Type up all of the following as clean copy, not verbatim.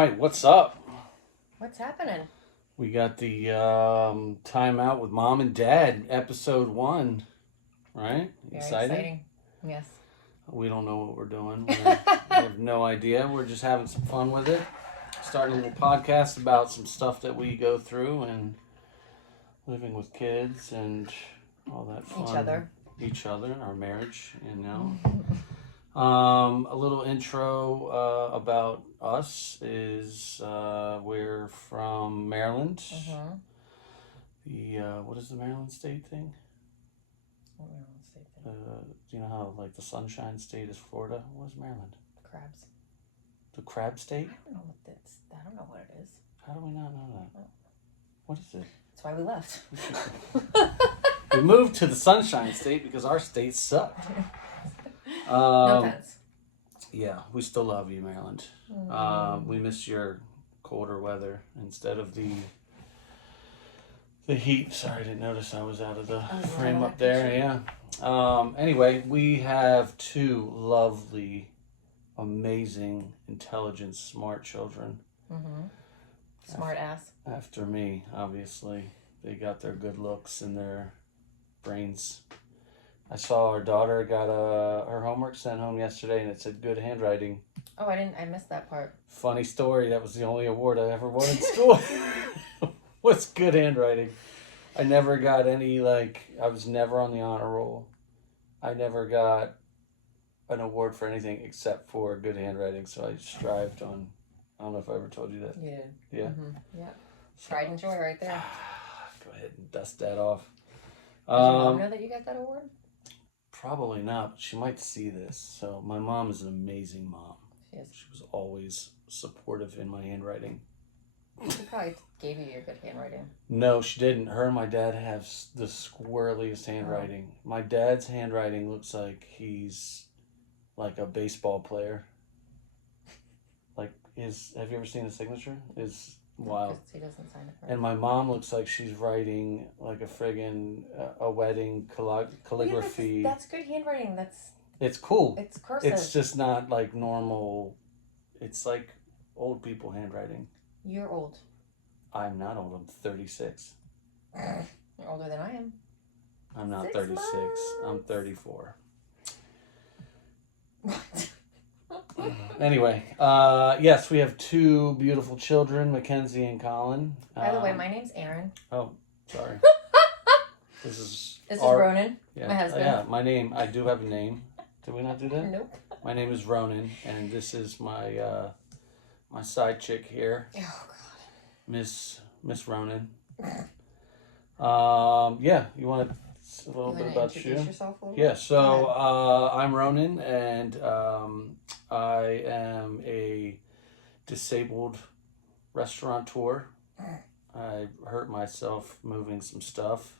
right, what's up? What's happening? We got the Time Out with Mom and Dad, episode 1, right? Very Excited? exciting. Yes. We don't know what we're doing. We have no idea. We're just having some fun with it. Starting a little podcast about some stuff that we go through and living with kids and all that fun. Each other, our marriage, you know. A little intro about us is we're from Maryland. The what is the Maryland State thing? What Maryland State thing? Do you know how like the Sunshine State is Florida? What is Maryland? Crabs. The Crab State? I don't know what that's. I don't know what it is. How do we not know that? What is it? That's why we left. We moved to the Sunshine State because our state sucked. No offense. Yeah, we still love you, Maryland. We miss your colder weather instead of the heat. Sorry, I didn't notice I was out of the frame up there. Yeah. Anyway, we have 2 lovely, amazing, intelligent, smart children. Smart ass. After me, obviously. They got their good looks and their brains. I saw our daughter got her homework sent home yesterday, and it said good handwriting. Oh, I missed that part. Funny story. That was the only award I ever won in school. Was good handwriting. I never got any I was never on the honor roll. I never got an award for anything except for good handwriting. So I strived on. I don't know if I ever told you that. You did. Yeah. Yeah. Pride and joy right there. Go ahead and dust that off. Did your mom know that you got that award? Probably not, but she might see this. So my mom is an amazing mom. She is. She was always supportive in my handwriting. She probably gave you your good handwriting. No, she didn't. Her and my dad have the squirreliest handwriting. My dad's handwriting looks like he's like a baseball player. Have you ever seen his signature? It's wild. He doesn't sign it right. And my mom looks like she's writing like a friggin' a wedding calligraphy. That's good handwriting. It's cool. It's cursive. It's just not like normal. It's like old people handwriting. You're old. I'm not old. I'm 36. You're older than I am. I'm not 6 36. months. I'm 34. What? Anyway, yes, we have 2 beautiful children, Mackenzie and Colin. By the way, my name's Aaron. Oh, sorry. This is Ronan, yeah, my husband. Yeah, my name. I do have a name. Did we not do that? Nope. My name is Ronan, and this is my my side chick here, Oh God. Miss Ronan. Yeah, you want to a little bit about you? Introduce yourself a little Yeah, bit? so I'm Ronan, and I am a disabled restaurateur. I hurt myself moving some stuff,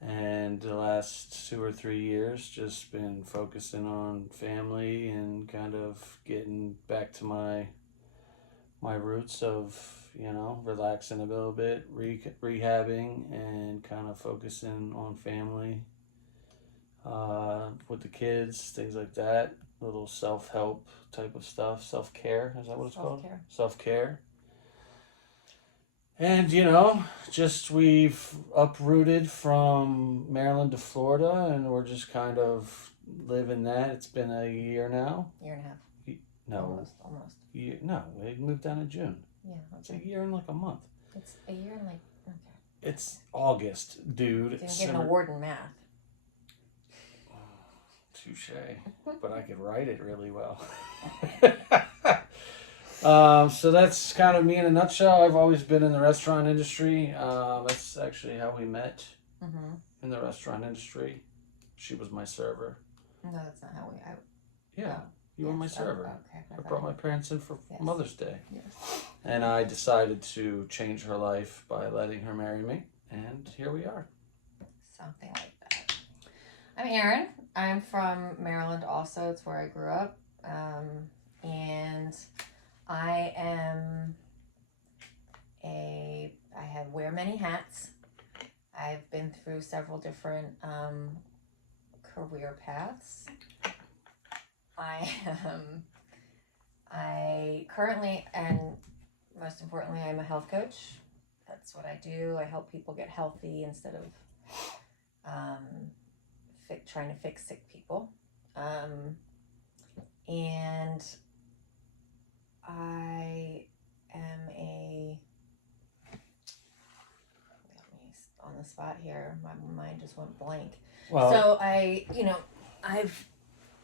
and the last 2 or 3 years just been focusing on family and kind of getting back to my roots of, relaxing a little bit, rehabbing, and kind of focusing on family with the kids, things like that. Little self-help type of stuff. Self-care, is that what it's called? Self-care. And, just we've uprooted from Maryland to Florida, and we're just kind of living that. It's been a year now. Year and a half. No. Almost. No, we moved down in June. Yeah. It's a year and like a month. It's a year and okay. It's August, dude. You didn't get an award in math. Touche. But I could write it really well. So that's kind of me in a nutshell. I've always been in the restaurant industry. That's actually how we met in the restaurant industry. She was my server. No, that's not how we. Yeah. You were my server. Okay. I brought my parents in for Mother's Day. Yes. And I decided to change her life by letting her marry me. And here we are. Something like that. I'm Erin. I'm from Maryland also. It's where I grew up. And I wear many hats. I've been through several different career paths. I currently, and most importantly, I'm a health coach. That's what I do. I help people get healthy instead of trying to fix sick people. And I am on the spot here. My mind just went blank. Well, so I'm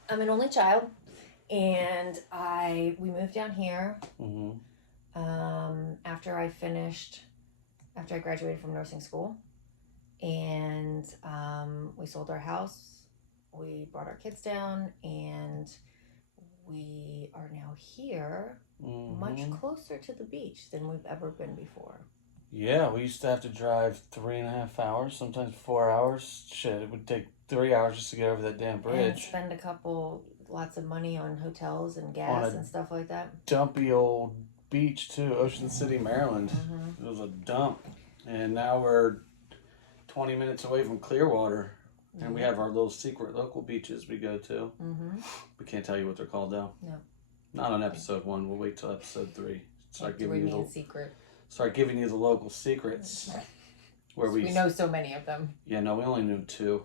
an only child, and we moved down here after I graduated from nursing school, and we sold our house. We brought our kids down, and we are now here, much closer to the beach than we've ever been before. Yeah, we used to have to drive 3.5 hours, sometimes 4 hours. Shit, it would take 3 hours just to get over that damn bridge. And spend lots of money on hotels and gas and stuff like that. Dumpy old beach too, Ocean City, Maryland. It was a dump. And now we're 20 minutes away from Clearwater. And we have our little secret local beaches we go to. We can't tell you what they're called though. No. Not on episode 1. We'll wait till episode 3. Start giving you the local secrets. Where we know so many of them. Yeah, no, we only knew 2.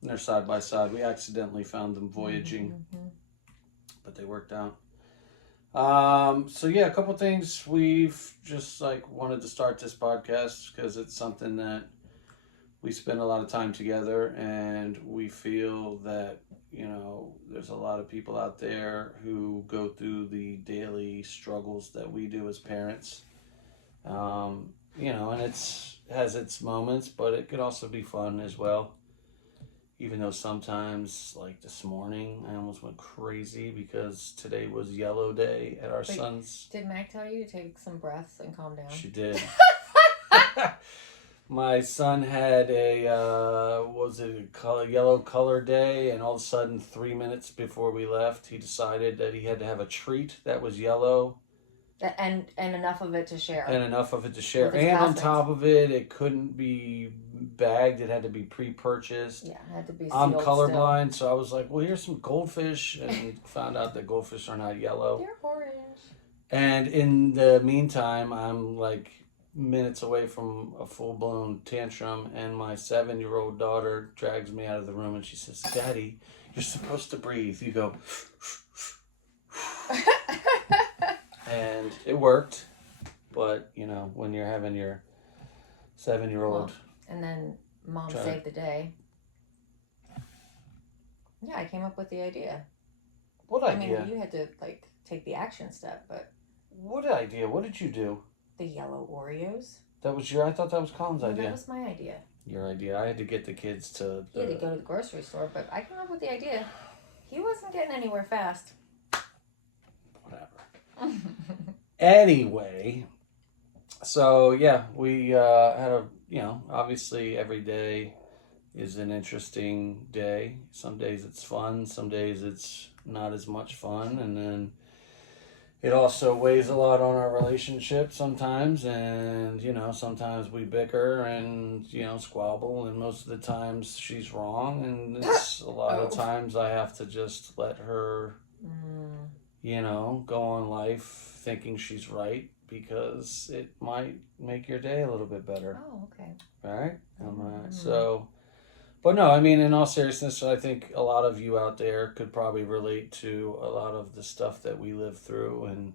And they're side by side. We accidentally found them voyaging. But they worked out. So yeah, a couple things. We've just wanted to start this podcast because it's something that we spend a lot of time together, and we feel that, there's a lot of people out there who go through the daily struggles that we do as parents. And it has its moments, but it could also be fun as well. Even though sometimes, like this morning, I almost went crazy because today was yellow day at our son's. Did Mac tell you to take some breaths and calm down? She did. My son had a yellow color day, and all of a sudden, 3 minutes before we left, he decided that he had to have a treat that was yellow. And enough of it to share. And on top of it, it couldn't be bagged. It had to be pre-purchased. Yeah, it had to be sealed. I'm colorblind, so I was like, well, here's some goldfish. And found out that goldfish are not yellow. They're orange. And in the meantime, I'm minutes away from a full-blown tantrum, and my 7-year-old daughter drags me out of the room, and she says, Daddy, you're supposed to breathe. You go... And it worked, but when you're having your 7-year-old, and then Mom saved the day. Yeah, I came up with the idea. What idea? I mean, you had to take the action step, but what idea? What did you do? The yellow Oreos. That was I thought that was Colin's idea. That was my idea. Your idea. I had to get the kids to. He had to go to the grocery store, but I came up with the idea. He wasn't getting anywhere fast. Whatever. Anyway, so yeah, we had obviously every day is an interesting day. Some days it's fun, some days it's not as much fun, and then it also weighs a lot on our relationship sometimes, and sometimes we bicker and squabble, and most of the times she's wrong, and it's a lot of times I have to just let her go on life thinking she's right, because it might make your day a little bit better. Oh, okay. All right? So, but no, I mean, in all seriousness, I think a lot of you out there could probably relate to a lot of the stuff that we live through, and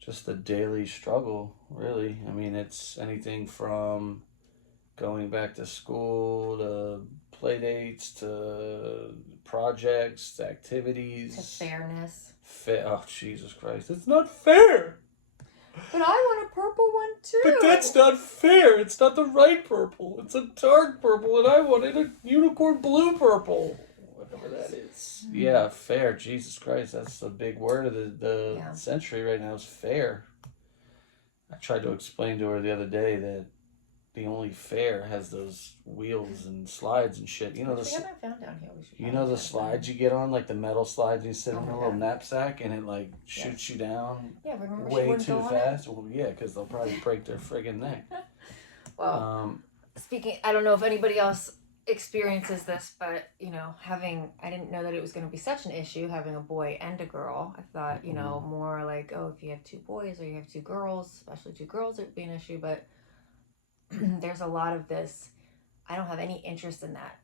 just the daily struggle, really. I mean, it's anything from going back to school to play dates to projects to activities. To fairness. Oh, Jesus Christ. It's not fair! But I want a purple one too! But that's not fair! It's not the right purple. It's a dark purple, and I wanted a unicorn blue purple. Whatever that is. Yeah, fair. Jesus Christ, that's the big word of the century right now, is fair. I tried to explain to her the other day that the only fair has those wheels and slides and shit. We haven't found down here. The slides you get on, the metal slides, and you sit on a little knapsack, and it shoots you down way too fast. Well, yeah, because they'll probably break their friggin' neck. Well, speaking, I don't know if anybody else experiences this, but I didn't know that it was going to be such an issue having a boy and a girl. I thought, more like, oh, if you have two boys or you have two girls, especially two girls, it would be an issue. But there's a lot of this. I don't have any interest in that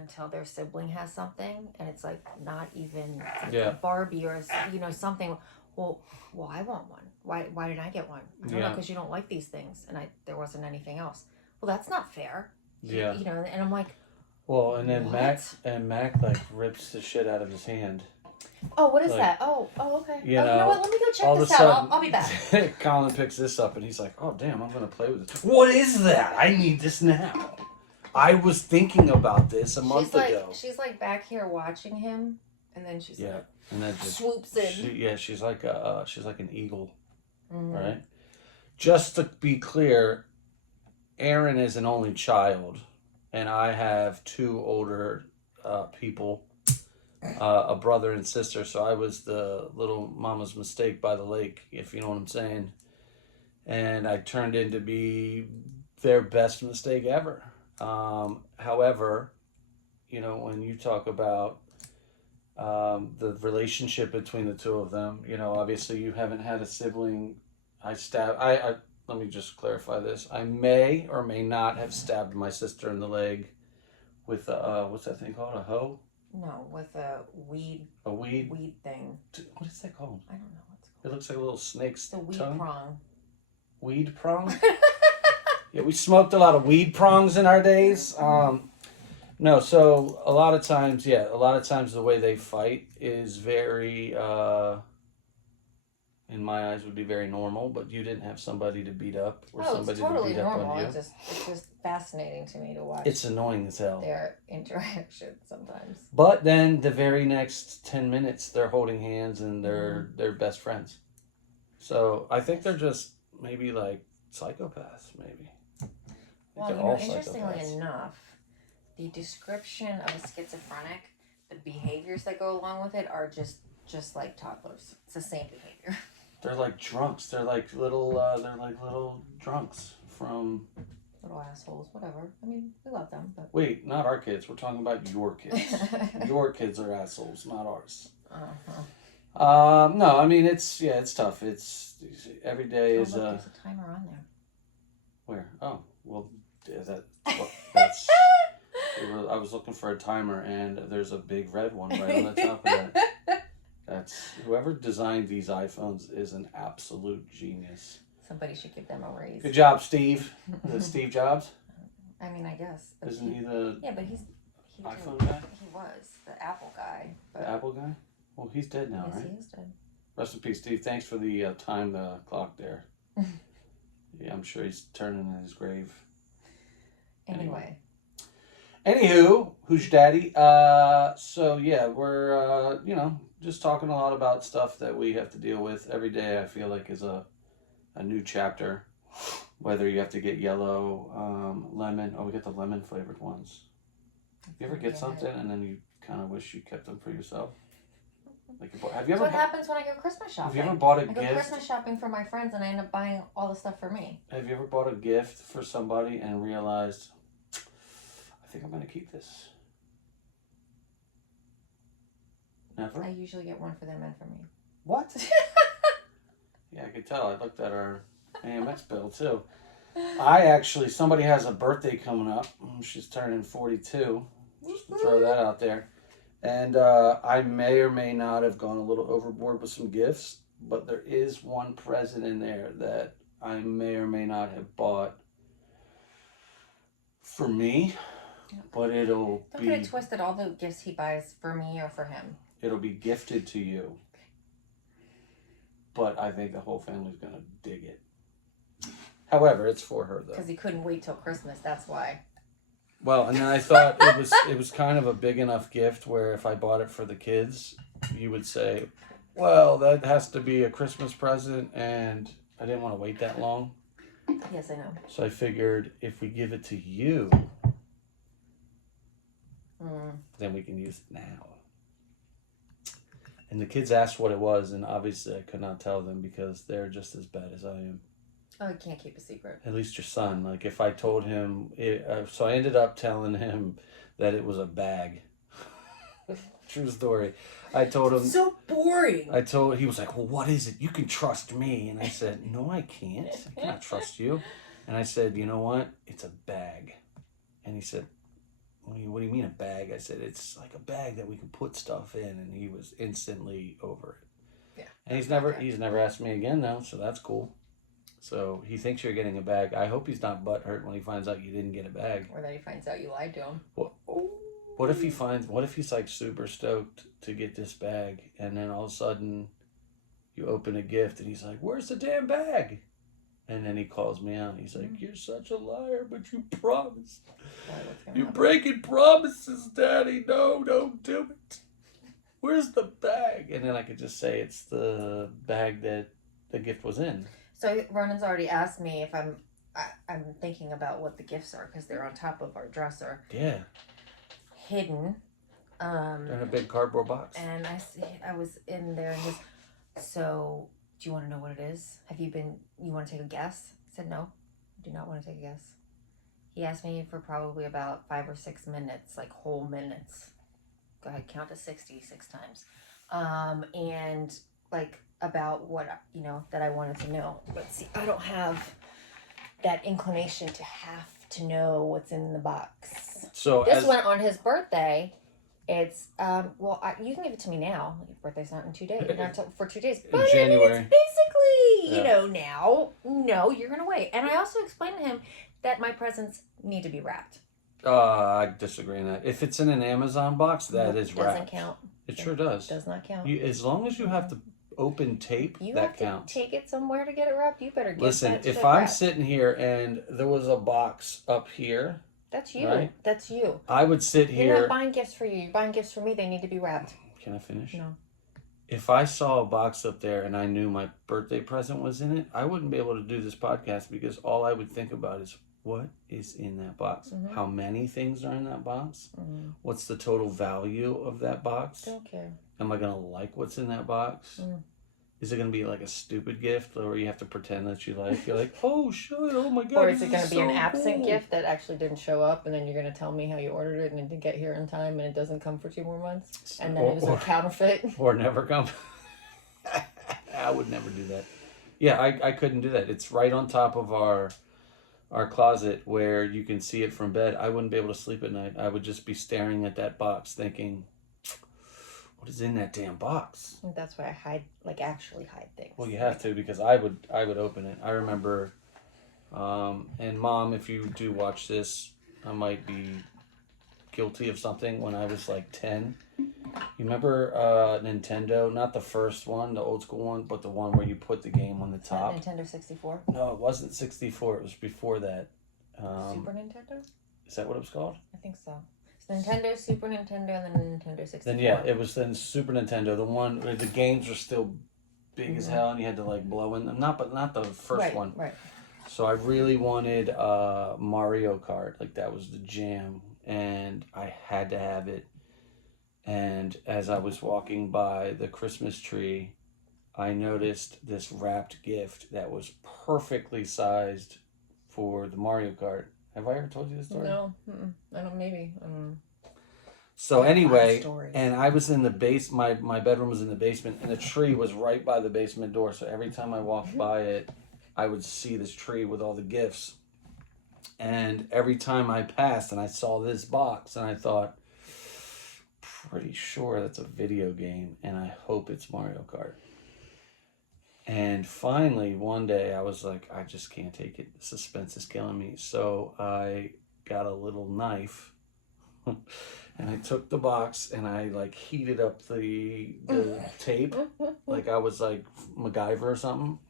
until their sibling has something, and it's like not even a Barbie or something. Well, I want one. Why did I get one? I don't know, because you don't like these things, and there wasn't anything else. Well, that's not fair. Yeah. And I'm like, well, and then what? Mac like rips the shit out of his hand. Oh, what is that? Oh, okay. You know what? Let me go check this out. I'll be back. Colin picks this up and he's like, oh, damn, I'm going to play with this. What is that? I need this now. I was thinking about this a month ago. She's like back here watching him, and then she's like, and then just swoops in. She's like an eagle, right? Just to be clear, Aaron is an only child, and I have two older people, a brother and sister. So I was the little mama's mistake by the lake, if you know what I'm saying. And I turned in to be their best mistake ever. However, when you talk about the relationship between the two of them, obviously you haven't had a sibling. Let me just clarify this. I may or may not have stabbed my sister in the leg with what's that thing called? A hoe? No, with a weed. A weed? Weed thing. What is that called? I don't know what's called. It looks like a little snake's tongue. The weed prong. Weed prong? Yeah, we smoked a lot of weed prongs in our days. No, so a lot of times the way they fight is very, in my eyes, would be very normal. But you didn't have somebody to beat up or somebody it's totally to beat normal. up on you. It's just fascinating to me to watch. It's annoying as hell. Their interaction sometimes. But then the very next 10 minutes, they're holding hands and they're best friends. So I think they're just maybe like psychopaths, maybe. Well, interestingly enough, the description of a schizophrenic, the behaviors that go along with it are just like toddlers. It's the same behavior. They're like drunks. They're like little drunks from... Little assholes, whatever. I mean, we love them, but... Wait, not our kids. We're talking about your kids. Your kids are assholes, not ours. No, I mean, it's tough. It's... Every day is... There's a timer on there. Where? Oh, well, that's... I was looking for a timer, and there's a big red one right on the top of that. That's... Whoever designed these iPhones is an absolute genius. Somebody should give them a raise. Good job, Steve. Steve Jobs? I mean, I guess. Isn't he the... Yeah, but he iPhone guy? He was. The Apple guy. The Apple guy? Well, he's dead now, right? Yes, he is dead. Rest in peace, Steve. Thanks for the time the clock there. Yeah, I'm sure he's turning in his grave. Anyway. Anywho, who's your daddy? So yeah, we're just talking a lot about stuff that we have to deal with every day. I feel like is a new chapter. Whether you have to get yellow, lemon. Oh, we get the lemon flavored ones. You ever get something and then you kind of wish you kept them for yourself? Like, have you ever? What happens when I go Christmas shopping? Have you ever bought a gift? I go Christmas shopping for my friends and I end up buying all the stuff for me. Have you ever bought a gift for somebody and realized, I think I'm going to keep this? Never? I usually get one for them and for me. What? Yeah, I could tell. I looked at our AMX bill too. Somebody has a birthday coming up. She's turning 42. Just to throw that out there. And I may or may not have gone a little overboard with some gifts, but there is one present in there that I may or may not have bought for me, but Don't get it twisted. All the gifts he buys for me or for him. It'll be gifted to you. But I think the whole family's going to dig it. However, it's for her, though. Because he couldn't wait till Christmas, that's why. Well, and then I thought it was kind of a big enough gift where if I bought it for the kids, you would say, well, that has to be a Christmas present, and I didn't want to wait that long. Yes, I know. So I figured if we give it to you, then we can use it now. And the kids asked what it was, and obviously I could not tell them because they're just as bad as I am. Oh, you can't keep a secret. At least your son. Like if I told him, so I ended up telling him that it was a bag. True story. I told him. So boring. He was like, well, what is it? You can trust me. And I said, no, I can't. I cannot trust you. And I said, you know what? It's a bag. And he said, what do you mean a bag? I said, it's like a bag that we can put stuff in. And he was instantly over it. Yeah. And he's never asked me again though, so that's cool. So he thinks you're getting a bag. I hope he's not butthurt when he finds out you didn't get a bag. Or that he finds out you lied to him. What if he's like super stoked to get this bag, and then all of a sudden you open a gift and he's like, where's the damn bag? And then he calls me out. He's like, you're such a liar, but you promised. You're breaking promises, Daddy. No, don't do it. Where's the bag? And then I could just say it's the bag that the gift was in. So Ronan's already asked me if I'm thinking about what the gifts are because they're on top of our dresser. Yeah. Hidden. They're in a big cardboard box. And I was in there and he goes, so do you want to know what it is? You want to take a guess? I said, no, I do not want to take a guess. He asked me for probably about 5 or 6 minutes, like whole minutes. Go ahead, count to 60 6 times. And like about what, that I wanted to know. But see, I don't have that inclination to have to know what's in the box. So this one on his birthday, it's, you can give it to me now. Your birthday's not in 2 days, not for 2 days. But January. I mean, it's basically, now. No, you're going to wait. And I also explained to him that my presents need to be wrapped. I disagree on that. If it's in an Amazon box, that is wrapped. Doesn't count. It sure does. Does not count. As long as you have to open tape, that counts. Take it somewhere to get it wrapped. You better get Listen, if I'm sitting here and there was a box up here. That's you. Right? That's you. I would sit here. You're not buying gifts for you. You're buying gifts for me. They need to be wrapped. Can I finish? No. If I saw a box up there and I knew my birthday present was in it, I wouldn't be able to do this podcast because all I would think about is what is in that box? Mm-hmm. How many things are in that box? Mm-hmm. What's the total value of that box? Don't care. Am I going to like what's in that box? Is it going to be like a stupid gift or you have to pretend that you like? You're like, oh, shit, oh my God. Or is it going to be an absent gift that actually didn't show up and then you're going to tell me how you ordered it and it didn't get here in time and it doesn't come for 2 more months? And then it was a counterfeit? Or never come. I would never do that. Yeah, I couldn't do that. It's right on top of our closet where you can see it from bed. I wouldn't be able to sleep at night. I would just be staring at that box thinking, what is in that damn box? That's why I actually hide things. Well, you have to because I would open it. I remember, and Mom, if you do watch this, I might be guilty of something when I was like 10. You remember Nintendo? Not the first one, the old school one, but the one where you put the game on the top. Nintendo 64? No, it wasn't 64. It was before that. Super Nintendo? Is that what it was called? I think so. It's Nintendo, Super Nintendo, and then Nintendo 64. Then yeah, it was then Super Nintendo, the one where the games were still big as hell, and you had to like blow in them. Not the first one. Right. So I really wanted Mario Kart. Like that was the jam, and I had to have it. And as I was walking by the Christmas tree, I noticed this wrapped gift that was perfectly sized for the Mario Kart. Have I ever told you this story? No, I don't. Maybe. So anyway, and I was in the base. My bedroom was in the basement, and the tree was right by the basement door. So every time I walked by it, I would see this tree with all the gifts. And every time I passed, and I saw this box, and I thought, pretty sure that's a video game, and I hope it's Mario Kart. And finally, one day, I was like, I just can't take it. The suspense is killing me. So I got a little knife, and I took the box, and I like heated up the tape, like I was like MacGyver or something.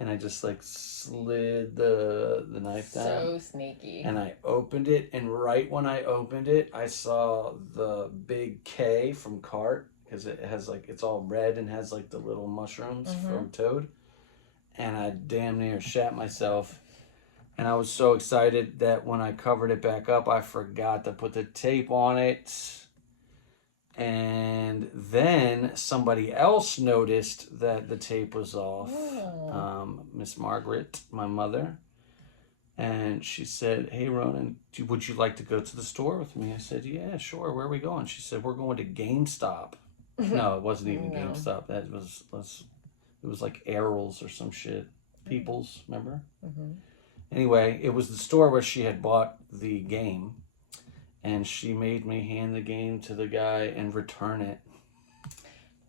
And I just like slid the knife down. So sneaky. And I opened it, and right when I opened it, I saw the big K from Kart. Because it has like, it's all red and has like the little mushrooms from Toad. And I damn near shat myself. And I was so excited that when I covered it back up, I forgot to put the tape on it. And then somebody else noticed that the tape was off. Miss Margaret, my mother. And she said, "Hey, Ronan, would you like to go to the store with me?" I said, "Yeah, sure. Where are we going?" She said, "We're going to GameStop." No, it wasn't even GameStop. That was it was like Errol's or some shit. People's, remember? Anyway, it was the store where she had bought the game. And she made me hand the game to the guy and return it.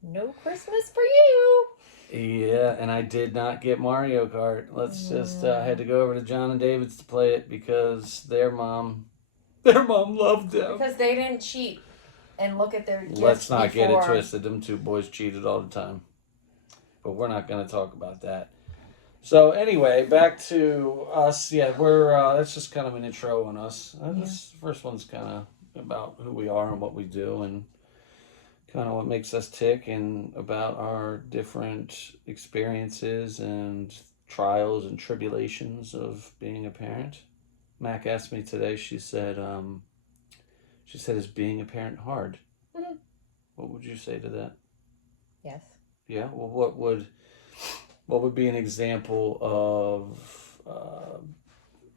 No Christmas for you. Yeah, and I did not get Mario Kart. I had to go over to John and David's to play it because their mom loved them. Because they didn't cheat and look at their gifts. Let's not get it twisted. Them two boys cheated all the time. But we're not going to talk about that. So anyway, back to us. Yeah, we're that's just kind of an intro on us. This first one's kind of about who we are and what we do and kind of what makes us tick and about our different experiences and trials and tribulations of being a parent. Mac asked me today, she said, "Is being a parent hard?" Mm-hmm. What would you say to that? Yes. Yeah? Well, what would be an example of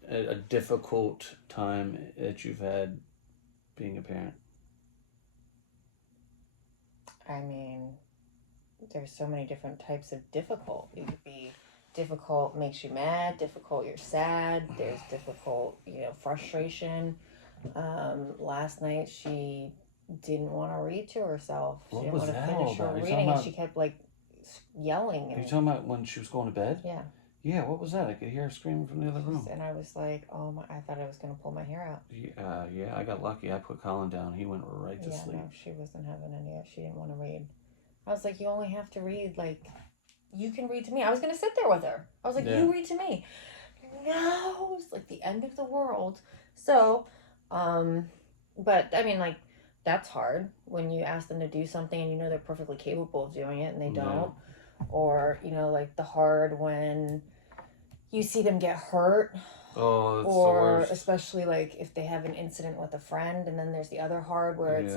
a difficult time that you've had being a parent? I mean, there's so many different types of difficult. It could be difficult makes you mad, difficult you're sad, there's difficult, frustration. Last night she didn't want to read to herself. She didn't want to finish her reading and she kept yelling. Are you talking about when she was going to bed? Yeah. Yeah, what was that? I could hear her screaming from the other room. And I was like, oh my, I thought I was going to pull my hair out. Yeah, I got lucky. I put Colin down. He went right to sleep. No, she wasn't having any. She didn't want to read. I was like, you only have to read, you can read to me. I was going to sit there with her. I was like, you read to me. No, it's like the end of the world. So, but I mean, that's hard when you ask them to do something and they're perfectly capable of doing it and they don't. Or, the hard when you see them get hurt. Oh, that's or the worst. Especially if they have an incident with a friend, and then there's the other hard where it's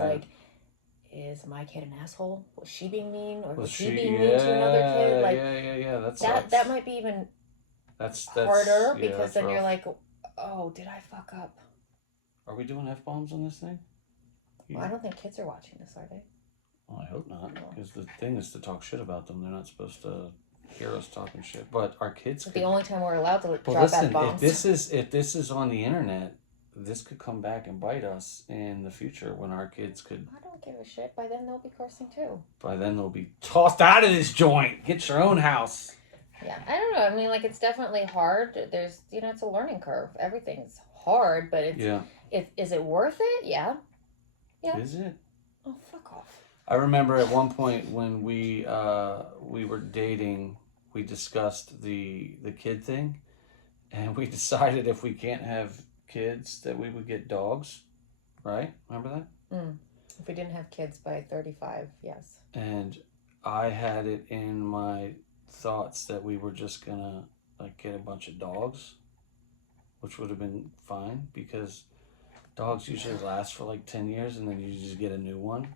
is my kid an asshole? Was she being mean, or was he being mean to another kid? Yeah. That might be even that's harder because then rough. You're like, oh, did I fuck up? Are we doing F-bombs on this thing? Well, I don't think kids are watching this, are they? Well, I hope not, because the thing is to talk shit about them. They're not supposed to hear us talking shit. But our kids. The only time we're allowed to drop F-bombs. If this is on the internet, this could come back and bite us in the future when our kids could. I don't give a shit. By then they'll be cursing too. By then they'll be tossed out of this joint. Get your own house. Yeah, I don't know. I mean, it's definitely hard. There's, it's a learning curve. Everything's hard, but is it worth it? Yeah. Yeah. Is it? Oh, fuck off. I remember at one point when we were dating, we discussed the kid thing, and we decided if we can't have kids that we would get dogs, right? Remember that? If we didn't have kids by 35, yes. And I had it in my thoughts that we were just gonna get a bunch of dogs, which would have been fine because dogs usually last for 10 years and then you just get a new one.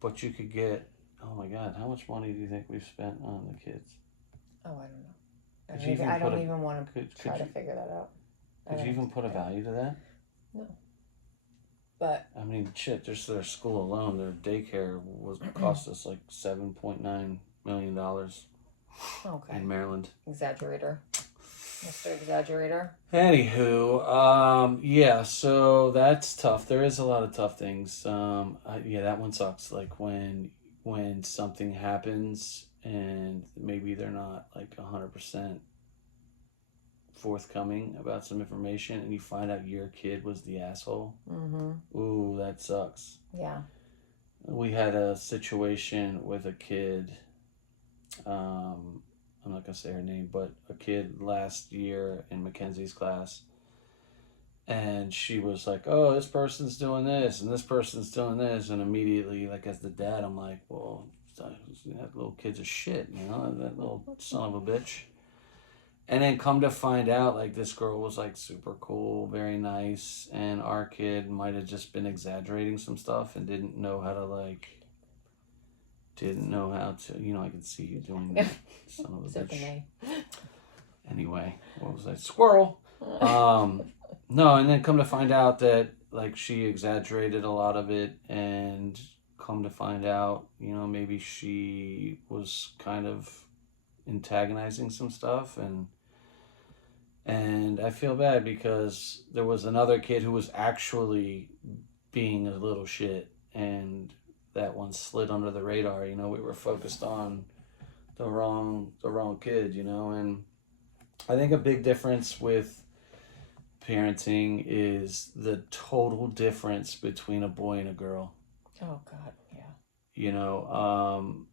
But you could get, oh my God, how much money do you think we've spent on the kids? Oh, I don't know. I don't even want to try to figure that out. Could you even put a value to that? No. But I mean, shit, just their school alone, their daycare cost us $7.9 million. Okay. In Maryland. Exaggerator. Mr. Exaggerator. Anywho, yeah, so that's tough. There is a lot of tough things. Yeah, that one sucks. When something happens and maybe they're not 100% forthcoming about some information and you find out your kid was the asshole. Mm-hmm. Ooh, that sucks. Yeah. We had a situation with a kid, I'm not going to say her name, but a kid last year in Mackenzie's class. And she was like, oh, this person's doing this and this person's doing this. And immediately, as the dad, I'm like, well, that little kid's a shit, that little son of a bitch. And then come to find out, like, this girl was like super cool, very nice, and our kid might have just been exaggerating some stuff and didn't know how to I could see you doing that, son of a So can bitch. they. Anyway, what was I? Squirrel. No, and then come to find out that like she exaggerated a lot of it, and come to find out, maybe she was kind of antagonizing some stuff, and I feel bad because there was another kid who was actually being a little shit, and that one slid under the radar. We were focused on the wrong kid, and I think a big difference with parenting is the total difference between a boy and a girl. Oh God, yeah.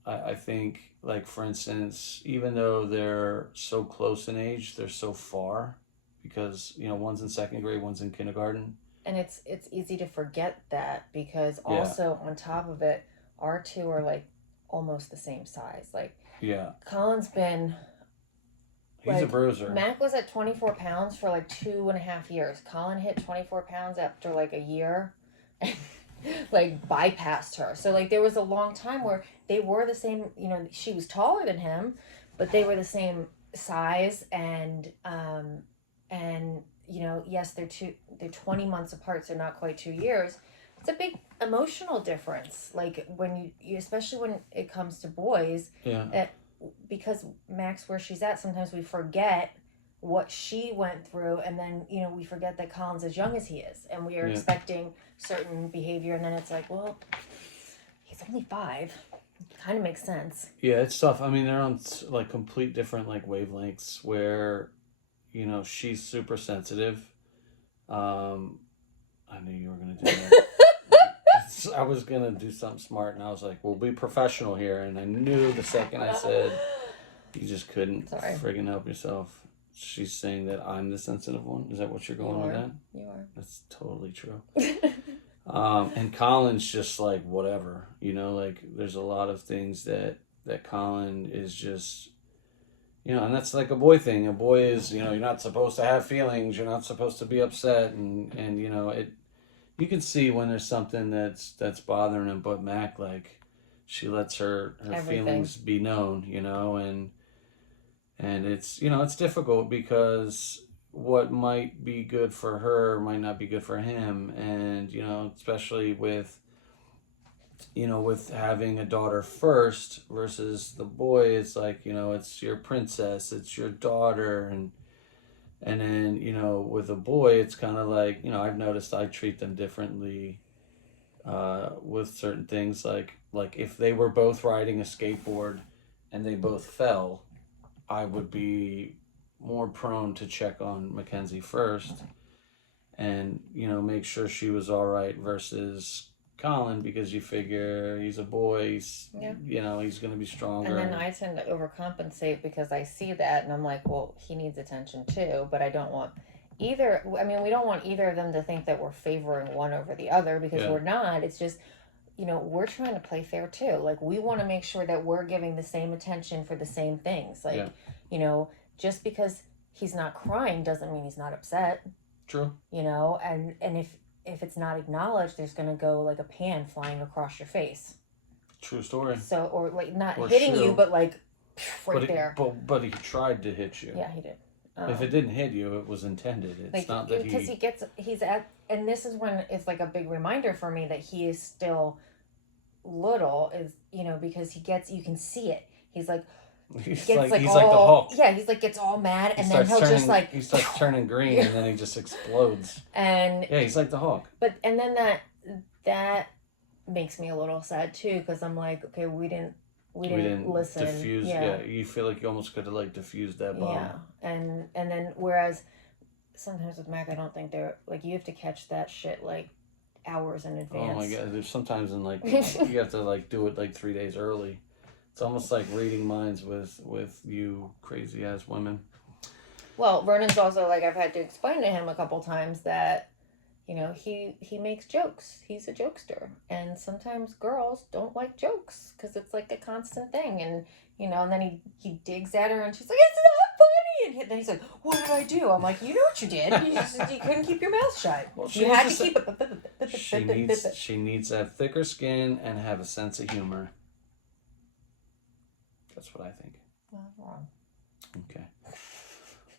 I think, like, for instance, even though they're so close in age, they're so far because, one's in second grade, one's in kindergarten. And it's easy to forget that because Yeah. also on top of it, our two are like almost the same size. Like Yeah. Colin's been He's a bruiser. Mac was at 24 pounds for like 2.5 years. Colin hit 24 pounds after like a year. Like bypassed her. So like there was a long time where they were the same, she was taller than him, but they were the same size, and yes, they're 20 months apart, so not quite 2 years. It's a big emotional difference. Like when you especially when it comes to boys. Yeah. Because Max, where she's at, sometimes we forget what she went through, and then we forget that Colin's as young as he is, and we are expecting certain behavior, and then it's like, well, he's only 5. Kind of makes sense. Yeah, it's tough. I mean, they're on like complete different like wavelengths where she's super sensitive. I knew you were gonna do that. I was gonna do something smart, and I was like, "We'll be professional here." And I knew the second I said, you just couldn't friggin' help yourself. She's saying that I'm the sensitive one. Is that what you're going with that? You are. That's totally true. And Colin's just like whatever, like there's a lot of things that Colin is just, and that's like a boy thing. A boy is, you're not supposed to have feelings. You're not supposed to be upset, and it. You can see when there's something that's bothering him, but Mac, like, she lets her feelings be known, and it's it's difficult because what might be good for her might not be good for him, and especially with with having a daughter first versus the boy, it's like it's your princess, it's your daughter, and then, with a boy, it's kind of like, I've noticed I treat them differently with certain things. Like if they were both riding a skateboard and they both fell, I would be more prone to check on Mackenzie first and, make sure she was all right versus Colin, because you figure he's a boy, he's going to be stronger. And then I tend to overcompensate because I see that and I'm like, well, he needs attention too, but I don't want we don't want either of them to think that we're favoring one over the other, because we're not. It's just, we're trying to play fair too. Like, we want to make sure that we're giving the same attention for the same things. Like, just because he's not crying doesn't mean he's not upset. True. And if it's not acknowledged, there's going to go like a pan flying across your face. True story. So, or like not hitting you, but like there. But he tried to hit you. Yeah, he did. If it didn't hit you, it was intended. It's like, not that because he's at, and this is when it's like a big reminder for me that he is still little, is because you can see it. He's like, he's like the Hulk. Yeah, he's like gets all mad, and then just like he starts turning green, and then he just explodes. And yeah, he's like the Hulk. And then that makes me a little sad too, because I'm like, okay, we didn't listen. Diffuse. Yeah, you feel like you almost could have like diffused that bomb. Yeah, and then whereas sometimes with Mac, I don't think they're like, you have to catch that shit like hours in advance. Oh my god, there's sometimes in like you have to like do it like 3 days early. It's almost like reading minds with you crazy ass women. Well, Vernon's also like, I've had to explain to him a couple times that he makes jokes. He's a jokester, and sometimes girls don't like jokes because it's like a constant thing, and and then he digs at her, and she's like, it's not funny, didn't hit. Then he's like, what did I do? I'm like, you know what you did. You couldn't keep your mouth shut. Well, You had to just- keep it. She needs to have thicker skin and have a sense of humor. That's what I think. Well, wrong. Okay.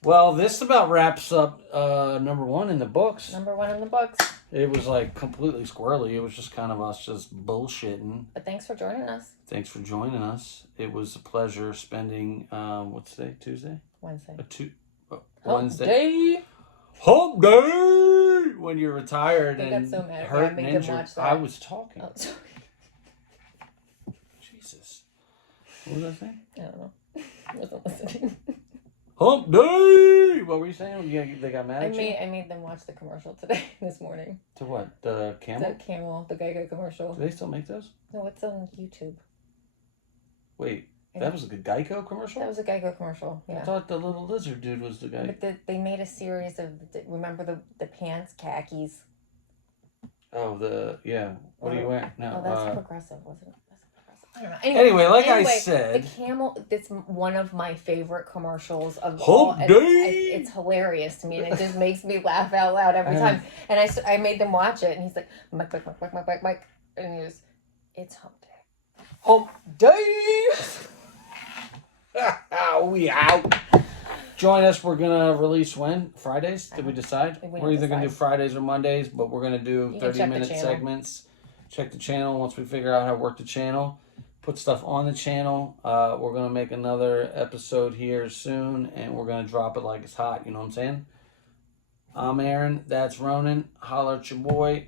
Well, this about wraps up number 1 in the books. Number 1 in the books. It was like completely squirrely. It was just kind of us just bullshitting. But thanks for joining us. Thanks for joining us. It was a pleasure spending, what's today? Tuesday? Wednesday. Wednesday. Day. Hump day! When you're retired They and got so mad at me. I hurt and made them injured. watch that. I was talking. Oh, sorry. Jesus. What was I saying? I don't know. I wasn't listening. Hump day! What were you saying? Yeah, they got mad at you? I made them watch the commercial today, this morning. To what? The camel? The camel, the Geico commercial. Do they still make those? No, it's on YouTube. Wait, that was a Geico commercial? That was a Geico commercial, I yeah. thought the little lizard dude was the guy. But they made a series of, remember the pants, khakis? Oh, What are you wearing? No. Oh, that's Progressive, wasn't it? I don't know. Anyway, like I said, the camel. It's one of my favorite commercials of Hump all. day! It's hilarious to me, and it just makes me laugh out loud every time. And I made them watch it, and he's like, Mike, and he goes, "It's hump day." Hump day! We out. Join us. We're gonna release when? Fridays? Did we decide? We're either gonna do Fridays or Mondays, but we're gonna do 30-minute segments. Check the channel once we figure out how to work the channel. Put stuff on the channel. We're going to make another episode here soon, and we're going to drop it like it's hot. You know what I'm saying? I'm Aaron. That's Ronan. Holler at your boy.